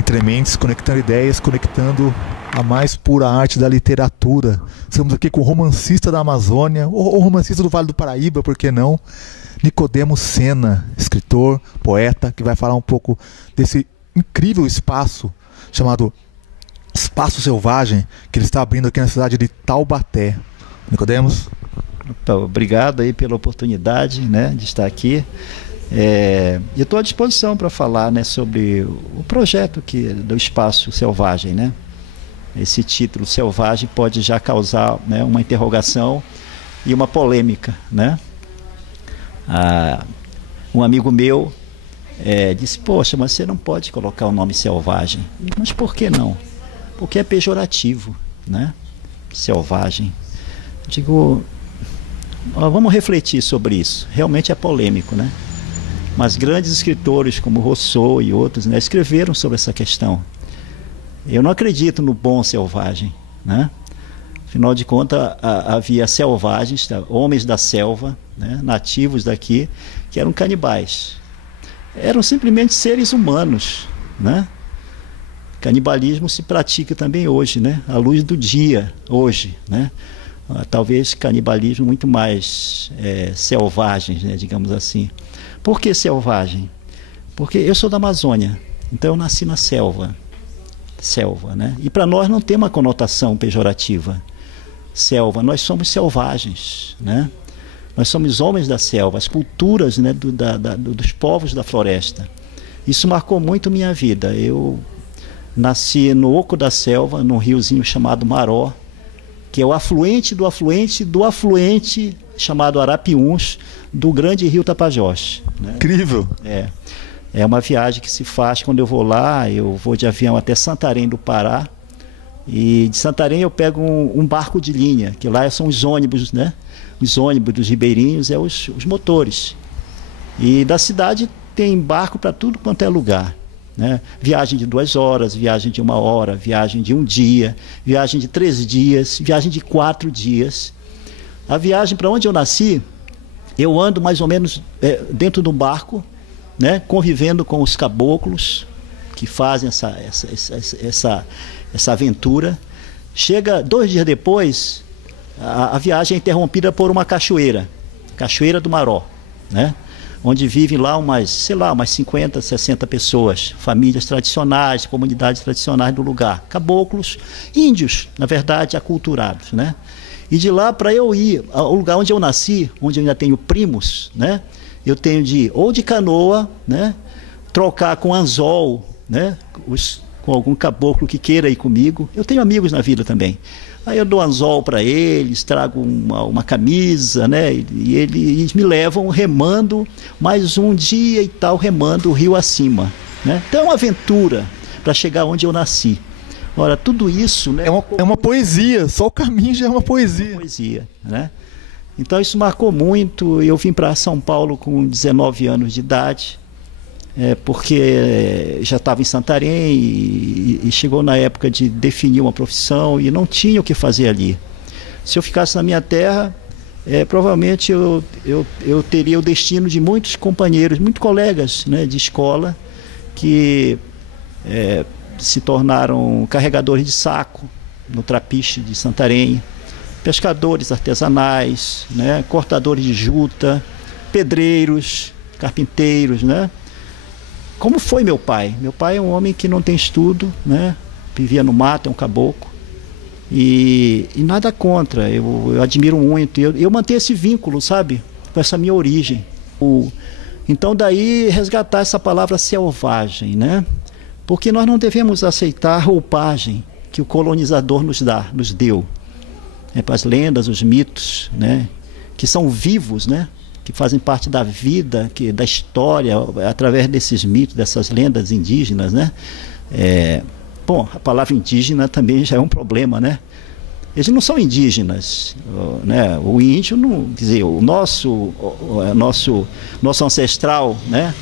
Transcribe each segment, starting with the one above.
Entre Mentes, conectando ideias, conectando a mais pura arte da literatura. Estamos aqui com o romancista da Amazônia, ou romancista do Vale do Paraíba, por que não? Nicodemo Sena, escritor, poeta, que vai falar um pouco desse incrível espaço chamado Espaço Selvagem, que ele está abrindo aqui na cidade de Taubaté. Nicodemos? Então, obrigado aí pela oportunidade, né, de estar aqui. Eu estou à disposição para falar, né, sobre o projeto do Espaço Selvagem, né? Esse título Selvagem pode já causar, né, uma interrogação e uma polêmica, né? Um amigo meu disse: poxa, mas você não pode colocar o nome Selvagem. Mas por que não? Porque é pejorativo, né? Selvagem. Digo, vamos refletir sobre isso. Realmente é polêmico, né? Mas grandes escritores como Rousseau e outros, né, escreveram sobre essa questão. Eu não acredito no bom selvagem, né? Afinal de contas, havia selvagens, homens da selva, né, nativos daqui, que eram canibais. Eram simplesmente seres humanos, né? Canibalismo se pratica também hoje, né? À luz do dia, hoje, né? Talvez canibalismo muito mais selvagens, né, digamos assim. Por que selvagem? Porque eu sou da Amazônia, então eu nasci na selva, né? E para nós não tem uma conotação pejorativa. Selva, nós somos selvagens, né? Nós somos homens da selva, as culturas, né, dos povos da floresta. Isso marcou muito minha vida. Eu nasci no oco da selva, num riozinho chamado Maró, que é o afluente do afluente do afluente chamado Arapiuns, do grande rio Tapajós, né? Incrível! É uma viagem que se faz quando eu vou lá. Eu vou de avião até Santarém do Pará, e de Santarém eu pego um barco de linha, que lá são os ônibus, né? Os ônibus dos ribeirinhos, os motores. E da cidade tem barco para tudo quanto é lugar, né? Viagem de 2 horas, viagem de 1 hora, viagem de 1 dia, viagem de 3 dias, viagem de 4 dias. A viagem para onde eu nasci, eu ando mais ou menos dentro do barco, né, convivendo com os caboclos que fazem essa aventura. Chega 2 dias depois, a viagem é interrompida por uma cachoeira do Maró, né? Onde vivem lá umas 50, 60 pessoas, famílias tradicionais, comunidades tradicionais do lugar, caboclos, índios, na verdade, aculturados, né? E de lá, para eu ir ao lugar onde eu nasci, onde eu ainda tenho primos, né? Eu tenho de ir ou de canoa, né, trocar com anzol, né, com algum caboclo que queira ir comigo. Eu tenho amigos na vida também. Aí eu dou anzol para eles, trago uma camisa, né, e eles me levam remando mais um dia e tal, remando o rio acima, né? Então é uma aventura para chegar onde eu nasci. Ora, tudo isso, né, é uma poesia, só o caminho já é uma poesia. É uma poesia, né? Então isso marcou muito. Eu vim para São Paulo com 19 anos de idade, porque já estava em Santarém e chegou na época de definir uma profissão e não tinha o que fazer ali. Se eu ficasse na minha terra, provavelmente eu teria o destino de muitos companheiros, muitos colegas, né, de escola, que se tornaram carregadores de saco no Trapiche de Santarém, pescadores artesanais, né, cortadores de juta, pedreiros, carpinteiros, né? Como foi meu pai? Meu pai é um homem que não tem estudo, né? Vivia no mato, é um caboclo, e nada contra, eu admiro muito, eu mantenho esse vínculo, sabe, com essa minha origem. Então daí resgatar essa palavra selvagem, né? Porque nós não devemos aceitar a roupagem que o colonizador nos deu. Para as lendas, os mitos, né, que são vivos, né, que fazem parte da vida, da história, através desses mitos, dessas lendas indígenas, né? Bom, a palavra indígena também já é um problema, né? Eles não são indígenas, né? O índio, não, quer dizer, o nosso ancestral, né,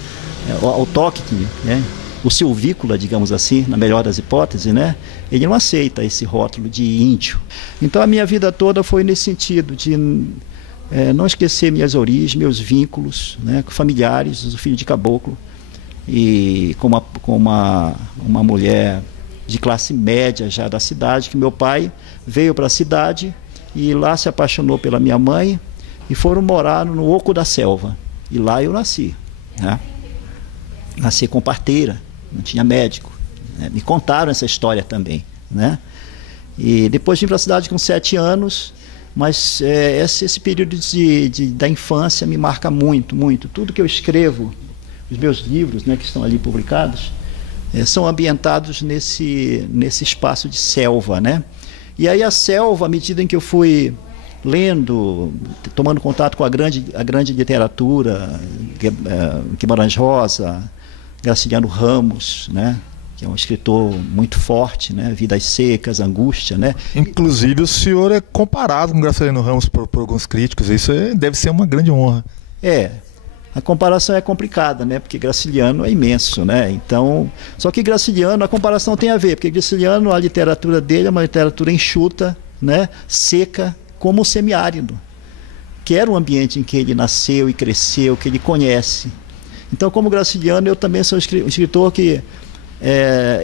autóctone, né, o silvícola, digamos assim, na melhor das hipóteses, né, ele não aceita esse rótulo de índio. Então a minha vida toda foi nesse sentido, de não esquecer minhas origens, meus vínculos, né, familiares, o filho de caboclo, e com uma mulher de classe média já da cidade, que meu pai veio para a cidade e lá se apaixonou pela minha mãe e foram morar no Oco da Selva. E lá eu nasci, né? Nasci com parteira, não tinha médico, né? Me contaram essa história também, né? E depois vim para a cidade com 7 anos, mas esse período da infância me marca muito, muito. Tudo que eu escrevo, os meus livros, né, que estão ali publicados, são ambientados nesse espaço de selva, né? E aí a selva, à medida em que eu fui lendo, tomando contato com a grande literatura, Guimarães Rosa, Graciliano Ramos, né? Que é um escritor muito forte, né? Vidas Secas, Angústia, né? Inclusive o senhor é comparado com Graciliano Ramos por alguns críticos, isso deve ser uma grande honra. A comparação é complicada, né? Porque Graciliano é imenso, né? Então, só que Graciliano, a comparação tem a ver, porque Graciliano, a literatura dele é uma literatura enxuta, né? Seca, como o semiárido, que era um ambiente em que ele nasceu e cresceu, que ele conhece. Então, como Graciliano, eu também sou um escritor que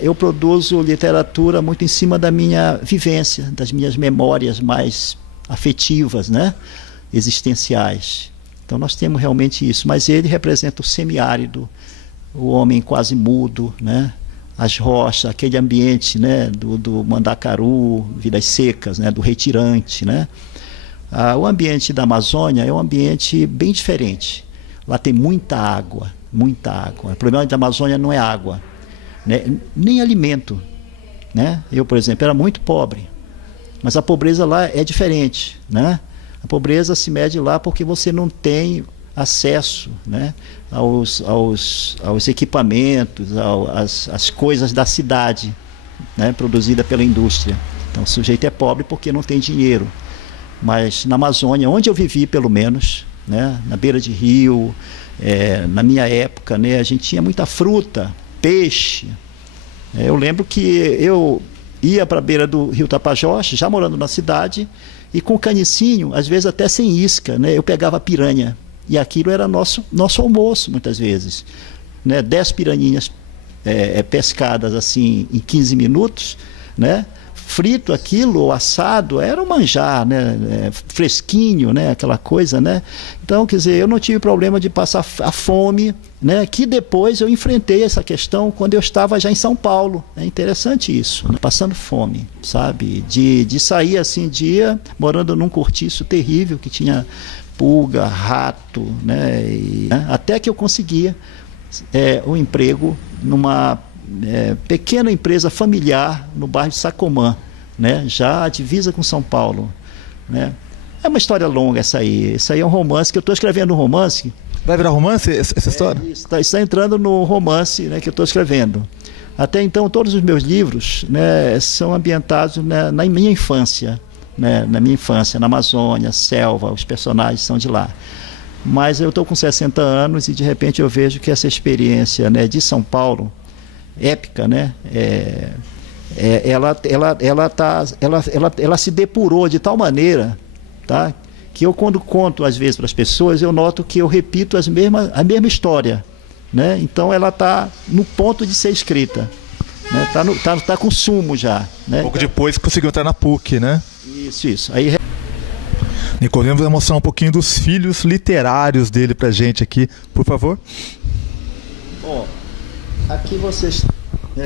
eu produzo literatura muito em cima da minha vivência, das minhas memórias mais afetivas, né? Existenciais. Então nós temos realmente isso, mas ele representa o semiárido, o homem quase mudo, né? As rochas, aquele ambiente, né? do Mandacaru, Vidas Secas, né? Do Retirante, né? O ambiente da Amazônia é um ambiente bem diferente. Lá tem muita água, muita água. O problema da Amazônia não é água, né? Nem alimento, né? Eu, por exemplo, era muito pobre, mas a pobreza lá é diferente, né? A pobreza se mede lá porque você não tem acesso, né, aos equipamentos, às coisas da cidade, né, produzida pela indústria. Então o sujeito é pobre porque não tem dinheiro. Mas na Amazônia, onde eu vivi pelo menos, né, na beira de rio, na minha época, né, a gente tinha muita fruta, peixe. Eu lembro que eu ia para a beira do rio Tapajós, já morando na cidade, e com canicinho, às vezes até sem isca, né, eu pegava piranha. E aquilo era nosso almoço, muitas vezes. Né, 10 piranhinhas pescadas assim em 15 minutos, né, frito aquilo, ou assado, era um manjar, né, fresquinho, né, aquela coisa, né. Então, quer dizer, eu não tive problema de passar a fome, né, que depois eu enfrentei essa questão quando eu estava já em São Paulo. É interessante isso, né, passando fome, sabe, de sair assim, morando num cortiço terrível, que tinha pulga, rato, né, até que eu conseguia um emprego numa pequena empresa familiar no bairro de Sacomã, né, já a divisa com São Paulo, né. É uma história longa essa aí. Isso aí é um romance, que eu estou escrevendo um romance. Vai virar romance essa história? Está entrando no romance, né, que eu estou escrevendo. Até então, todos os meus livros, né, são ambientados, né, na minha infância, né, na Amazônia, selva, os personagens são de lá. Mas eu estou com 60 anos e de repente eu vejo que essa experiência, né, de São Paulo, épica, né, ela se depurou de tal maneira, tá, que eu, quando conto às vezes para as pessoas, eu noto que eu repito a mesma história, né? Então ela está no ponto de ser escrita, né? Tá com sumo já, né? Pouco depois conseguiu entrar na PUC, né? Isso. Aí Nicodemo vai mostrar um pouquinho dos filhos literários dele pra gente aqui, por favor. Bom, aqui vocês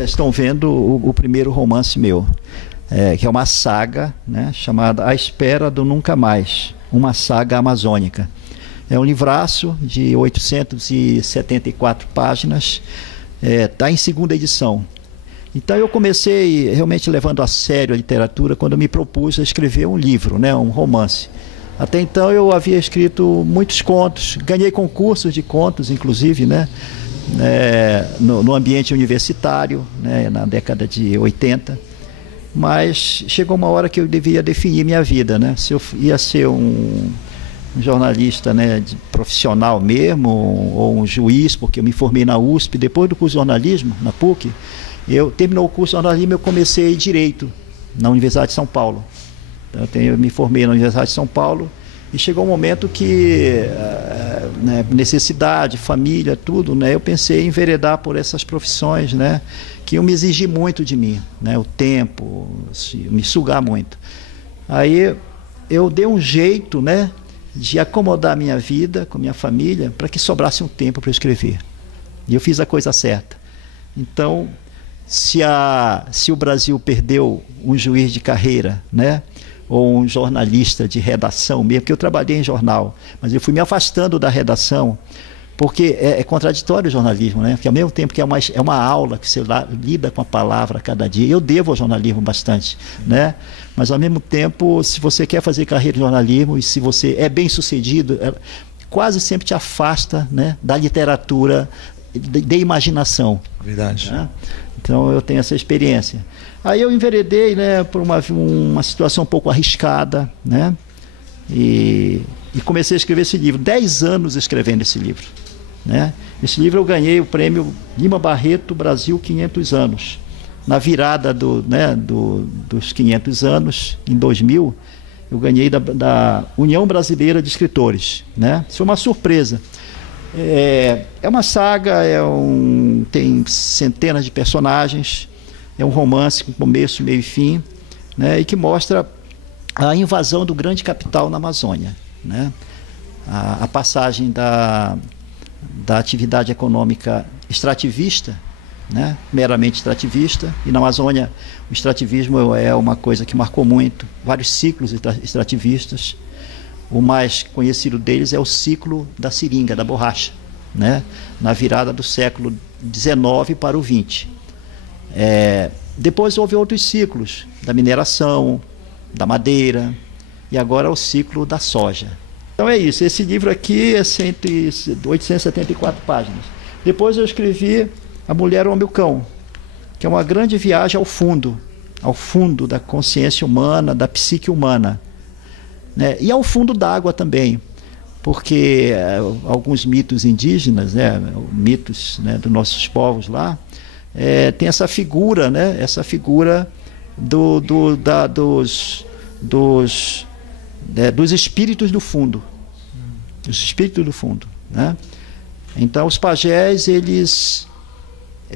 estão vendo o primeiro romance meu, que é uma saga, né, chamada A Espera do Nunca Mais, uma saga amazônica. É um livraço de 874 páginas, está em 2ª edição. Então eu comecei realmente levando a sério a literatura quando eu me propus a escrever um livro, né, um romance. Até então eu havia escrito muitos contos, ganhei concursos de contos, inclusive, né, no ambiente universitário, né, na década de 80. Mas chegou uma hora que eu devia definir minha vida, né? Se eu ia ser um jornalista, né, profissional mesmo, ou um juiz, porque eu me formei na USP, depois do curso de jornalismo, na PUC, terminou o curso de jornalismo, eu comecei Direito, na Universidade de São Paulo. Então, eu me formei na Universidade de São Paulo, e chegou um momento que né, necessidade, família, tudo, né, eu pensei em enveredar por essas profissões, né, que iam me exigir muito de mim, né, o tempo, me sugar muito. Aí eu dei um jeito, né, de acomodar a minha vida com a minha família para que sobrasse um tempo para escrever. E eu fiz a coisa certa. Então, se o Brasil perdeu um juiz de carreira, né, ou um jornalista de redação mesmo, porque eu trabalhei em jornal, mas eu fui me afastando da redação, porque é contraditório o jornalismo, né? Porque ao mesmo tempo que é uma aula que você lida com a palavra a cada dia, eu devo ao jornalismo bastante, né? Mas ao mesmo tempo, se você quer fazer carreira em jornalismo e se você é bem sucedido, quase sempre te afasta, né, da literatura de imaginação. Verdade. Né? Então eu tenho essa experiência. Aí eu enveredei, né, por uma situação um pouco arriscada, né, e comecei a escrever esse livro. 10 anos escrevendo esse livro, né. Esse livro eu ganhei o prêmio Lima Barreto Brasil 500 anos. Na virada dos 500 anos, em 2000, eu ganhei da União Brasileira de Escritores, né. Isso foi uma surpresa. É uma saga, tem centenas de personagens, é um romance com começo, meio e fim, né, e que mostra a invasão do grande capital na Amazônia, né, a passagem da atividade econômica extrativista, né, meramente extrativista, e na Amazônia o extrativismo é uma coisa que marcou muito, vários ciclos extrativistas. O mais conhecido deles é o ciclo da seringa, da borracha, né, na virada do século XIX para o XX. Depois houve outros ciclos, da mineração, da madeira, e agora o ciclo da soja. Então é isso, esse livro aqui é 874 páginas. Depois eu escrevi A Mulher, o Homem e o Cão, que é uma grande viagem ao fundo da consciência humana, da psique humana, né? E ao fundo d'água também, porque alguns mitos indígenas, né, mitos, né, dos nossos povos lá, tem essa figura, né, dos espíritos do fundo, os espíritos do fundo, né? Então os pajés, eles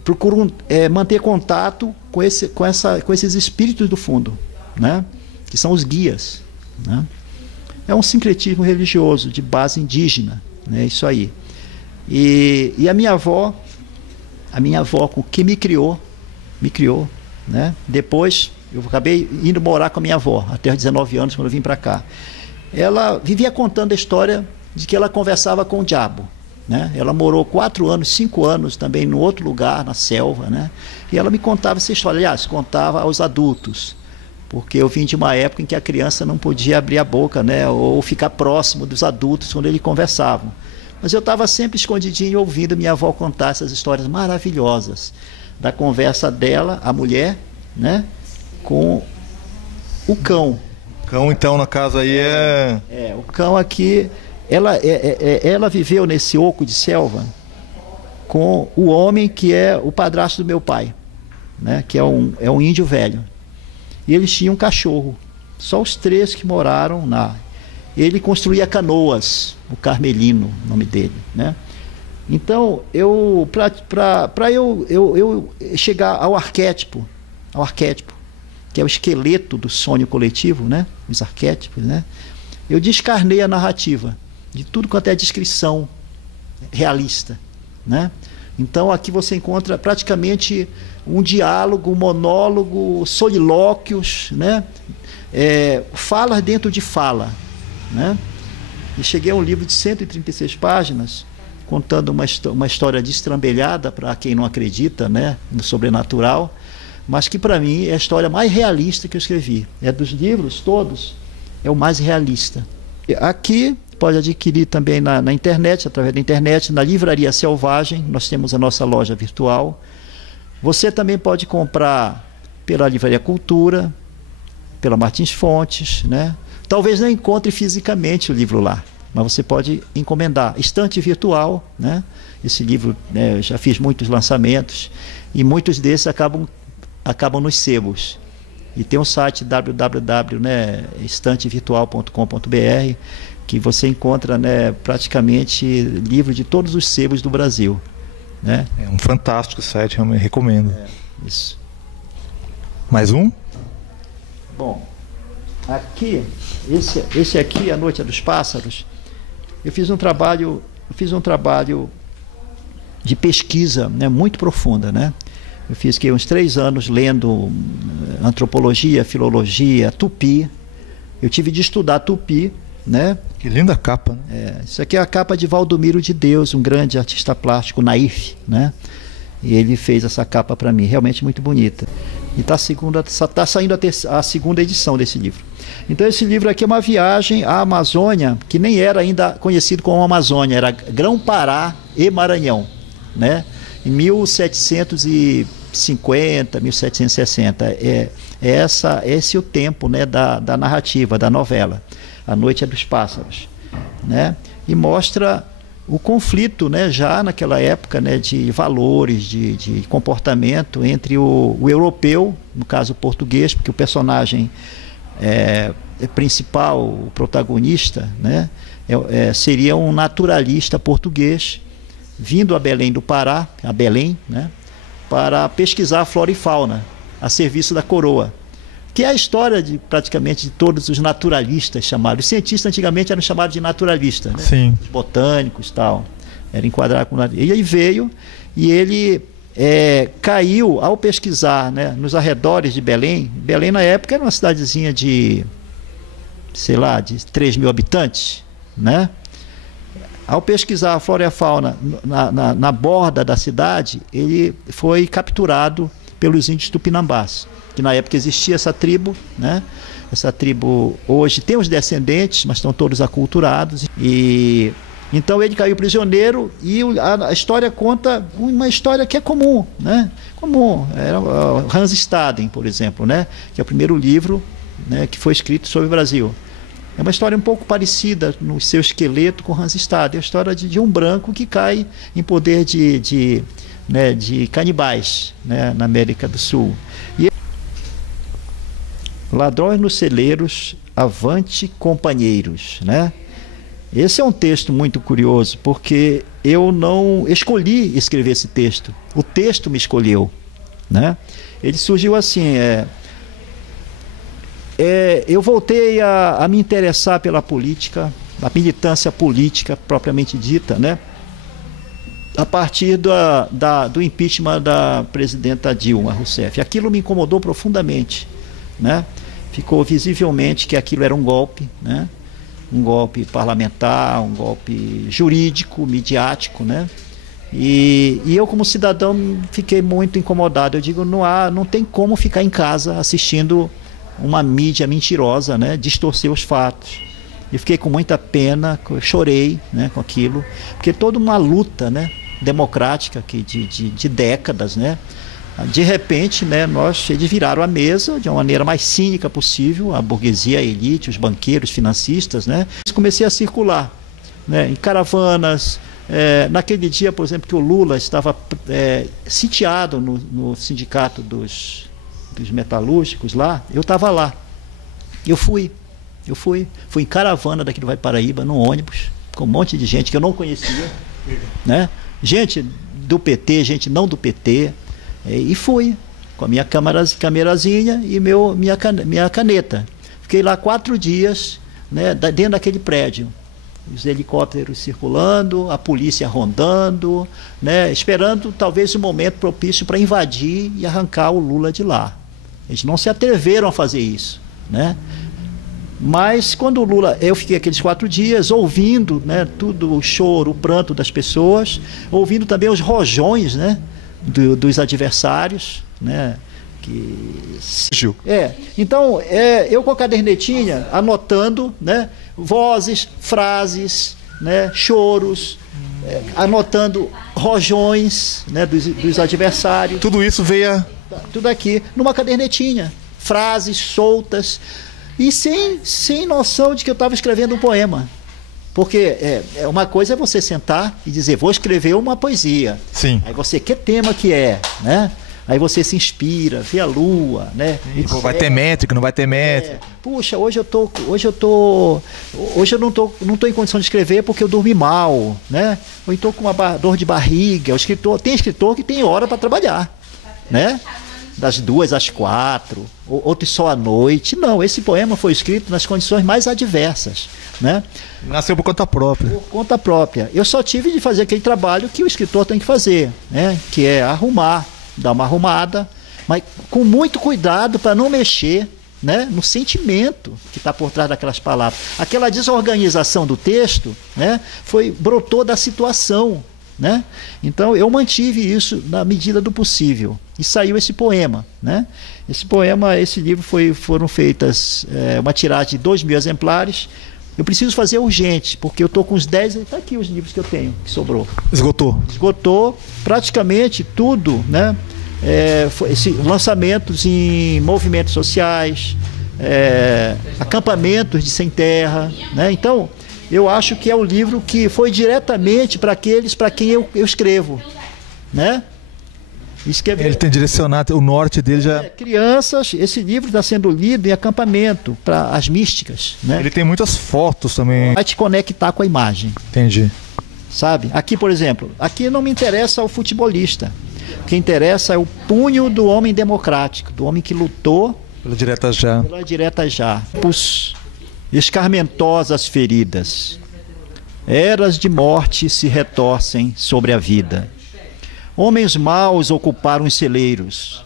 procuram manter contato com esses espíritos do fundo, né, que são os guias, né? É um sincretismo religioso de base indígena, né, isso aí. E a minha avó que me criou, né? Depois eu acabei indo morar com a minha avó até os 19 anos, quando eu vim para cá. Ela vivia contando a história de que ela conversava com o diabo, né? Ela morou 4 anos, 5 anos também em outro lugar, na selva, né? E ela me contava essa história, aliás, contava aos adultos, porque eu vim de uma época em que a criança não podia abrir a boca, né, ou ficar próximo dos adultos quando eles conversavam. Mas eu estava sempre escondidinho ouvindo minha avó contar essas histórias maravilhosas da conversa dela, a mulher, né, com o cão. O cão, então, no caso aí o cão aqui, ela viveu nesse oco de selva com o homem que é o padrasto do meu pai, né, que é um índio velho. E eles tinham um cachorro, só os 3 que moraram lá. Ele construía canoas, o Carmelino, o nome dele, né? Então, para eu chegar ao arquétipo, que é o esqueleto do sonho coletivo, né? Os arquétipos, né? Eu descarnei a narrativa de tudo quanto é descrição realista, né? Então aqui você encontra praticamente um diálogo, um monólogo, solilóquios, né? Falas dentro de fala, né? E cheguei a um livro de 136 páginas, contando uma história destrambelhada para quem não acredita, né, no sobrenatural, mas que para mim é a história mais realista que eu escrevi. Dos livros todos, é o mais realista. Aqui pode adquirir também na internet, através da internet, na Livraria Selvagem, nós temos a nossa loja virtual. Você também pode comprar pela Livraria Cultura, pela Martins Fontes, né? Talvez não encontre fisicamente o livro lá, mas você pode encomendar. Estante virtual, né? Esse livro, né, eu já fiz muitos lançamentos e muitos desses acabam nos sebos. E tem um site www.estantevirtual.com.br, que você encontra, né, praticamente livro de todos os sebos do Brasil, né? É um fantástico site, eu recomendo. Isso. Mais um? Bom, aqui, esse aqui, A Noite dos Pássaros, eu fiz um trabalho de pesquisa, né, muito profunda, né? Eu fiz uns 3 anos lendo antropologia, filologia, tupi. Eu tive de estudar tupi, né? Que linda capa, né? Isso aqui é a capa de Valdomiro de Deus, um grande artista plástico, naif, né? E ele fez essa capa para mim, realmente muito bonita. E tá saindo a segunda edição desse livro. Então esse livro aqui é uma viagem à Amazônia, que nem era ainda conhecido como Amazônia, era Grão-Pará e Maranhão, né? Em 1750, 1760, esse é o tempo, né, da narrativa, da novela, A Noite dos Pássaros, né? E mostra o conflito, né, já naquela época, né, de valores, de comportamento entre o europeu, no caso o português, porque o personagem principal, o protagonista, né, seria um naturalista português, vindo a Belém do Pará, né, para pesquisar flora e fauna, a serviço da coroa. Que é a história praticamente de todos os naturalistas chamados. Os cientistas antigamente eram chamados de naturalistas, né? Sim. Os botânicos e tal. Era enquadrado com... E aí veio e ele caiu ao pesquisar, né, nos arredores de Belém. Belém, na época, era uma cidadezinha de, sei lá, de 3 mil habitantes, né? Ao pesquisar a flora e a fauna na borda da cidade, ele foi capturado pelos índios tupinambás, que na época existia essa tribo, né? Essa tribo hoje tem os descendentes, mas estão todos aculturados. E então ele caiu prisioneiro e a história conta uma história que é comum, né? Comum. Era Hans Staden, por exemplo, né? Que é o primeiro livro, né, que foi escrito sobre o Brasil. É uma história um pouco parecida no seu esqueleto com Hans Staden. É a história de um branco que cai em poder de canibais, né, na América do Sul. E Ladrões nos Celeiros, avante companheiros, né? Esse é um texto muito curioso, porque eu não escolhi escrever esse texto. O texto me escolheu, né? Ele surgiu assim, eu voltei a me interessar pela política, a militância política propriamente dita, né? A partir do impeachment da presidenta Dilma Rousseff. Aquilo me incomodou profundamente, né? Ficou visivelmente que aquilo era um golpe, né? Um golpe parlamentar, um golpe jurídico, midiático, né? E eu, como cidadão, fiquei muito incomodado. Eu digo, não tem como ficar em casa assistindo uma mídia mentirosa, né, distorcer os fatos. E fiquei com muita pena, chorei, né, com aquilo, porque toda uma luta, né, democrática de décadas, né, de repente, né, eles viraram a mesa de uma maneira mais cínica possível, a burguesia, a elite, os banqueiros, financistas, né. Comecei a circular, né, em caravanas. Naquele dia, por exemplo, que o Lula estava sitiado no sindicato dos metalúrgicos lá, eu estava lá. Eu fui em caravana daqui do Vai Paraíba, num ônibus, com um monte de gente que eu não conhecia, né? Gente do PT, gente não do PT, e fui com a minha camerazinha e minha caneta. Fiquei lá 4 dias, né, dentro daquele prédio. Os helicópteros circulando, a polícia rondando, né, esperando talvez um momento propício para invadir e arrancar o Lula de lá. Eles não se atreveram a fazer isso, né? Mas quando o Lula... Eu fiquei aqueles 4 dias ouvindo, né, tudo, o choro, o pranto das pessoas, ouvindo também os rojões, né, dos adversários, né? Então, eu com a cadernetinha anotando, né, vozes, frases, né, choros, anotando rojões, né, dos adversários. Tudo isso veio tudo aqui numa cadernetinha, frases soltas e sem noção de que eu estava escrevendo um poema. Porque uma coisa é você sentar e dizer, vou escrever uma poesia. Sim. Aí você, que tema que é, né? Aí você se inspira, vê a lua, né? Vai ter métrica, não vai ter métrica. Puxa, hoje eu não tô em condição de escrever porque eu dormi mal, né? Ou então com uma dor de barriga. Tem escritor que tem hora para trabalhar, né? Das 2 às 4, outros só à noite. Não, esse poema foi escrito nas condições mais adversas, né? Nasceu por conta própria. Por conta própria. Eu só tive de fazer aquele trabalho que o escritor tem que fazer, né? Que é arrumar, dar uma arrumada, mas com muito cuidado para não mexer, né, no sentimento que está por trás daquelas palavras. Aquela desorganização do texto, né, brotou da situação, né? Então eu mantive isso na medida do possível e saiu esse poema, né? Esse livro foram feitas uma tiragem de 2.000 exemplares. Eu preciso fazer urgente, porque eu estou com os 10, está aqui os livros que eu tenho, que sobrou. Esgotou praticamente tudo, né? Lançamentos em movimentos sociais, acampamentos de sem terra, né? Então, eu acho que é o livro que foi diretamente para aqueles para quem eu escrevo, né? Ele tem direcionado, o norte dele já... crianças, esse livro está sendo lido em acampamento, para as místicas, né? Ele tem muitas fotos também. Vai te conectar com a imagem. Entendi. Sabe? Aqui, por exemplo, aqui não me interessa o futebolista. O que interessa é o punho do homem democrático, do homem que lutou pela direta já. Os escarmentosas feridas, eras de morte se retorcem sobre a vida. Homens maus ocuparam os celeiros,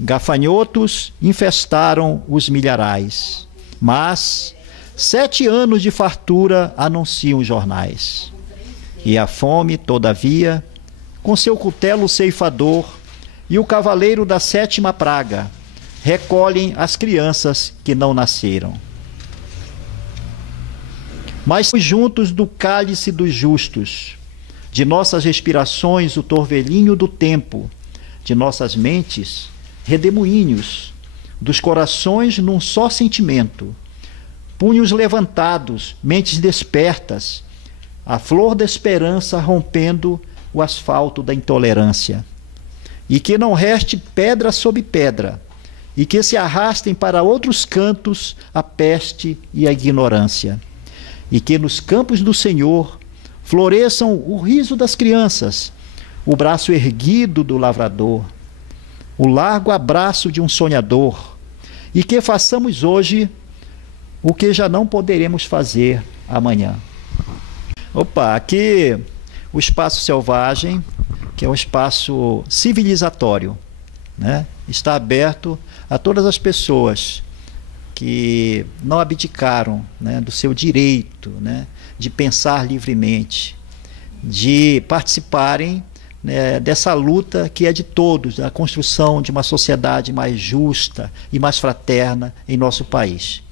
gafanhotos infestaram os milharais, mas 7 anos de fartura anunciam os jornais. E a fome, todavia, com seu cutelo ceifador e o cavaleiro da 7ª praga, recolhem as crianças que não nasceram. Mas juntos do cálice dos justos, de nossas respirações o torvelinho do tempo, de nossas mentes redemoinhos, dos corações num só sentimento, punhos levantados, mentes despertas, a flor da esperança rompendo o asfalto da intolerância, e que não reste pedra sobre pedra, e que se arrastem para outros cantos a peste e a ignorância, e que nos campos do Senhor floresçam o riso das crianças, o braço erguido do lavrador, o largo abraço de um sonhador, e que façamos hoje o que já não poderemos fazer amanhã. Opa, aqui o Espaço Selvagem, que é um espaço civilizatório, né? Está aberto a todas as pessoas que não abdicaram, né, do seu direito, né, de pensar livremente, de participarem, né, dessa luta que é de todos, da construção de uma sociedade mais justa e mais fraterna em nosso país.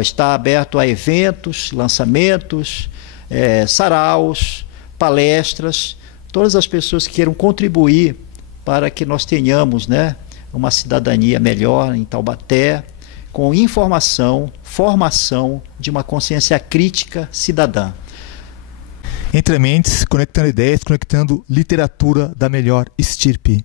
Está aberto a eventos, lançamentos, saraus, palestras, todas as pessoas que queiram contribuir para que nós tenhamos, né, uma cidadania melhor em Taubaté, com informação, formação de uma consciência crítica cidadã. Entre mentes, conectando ideias, conectando literatura da melhor estirpe.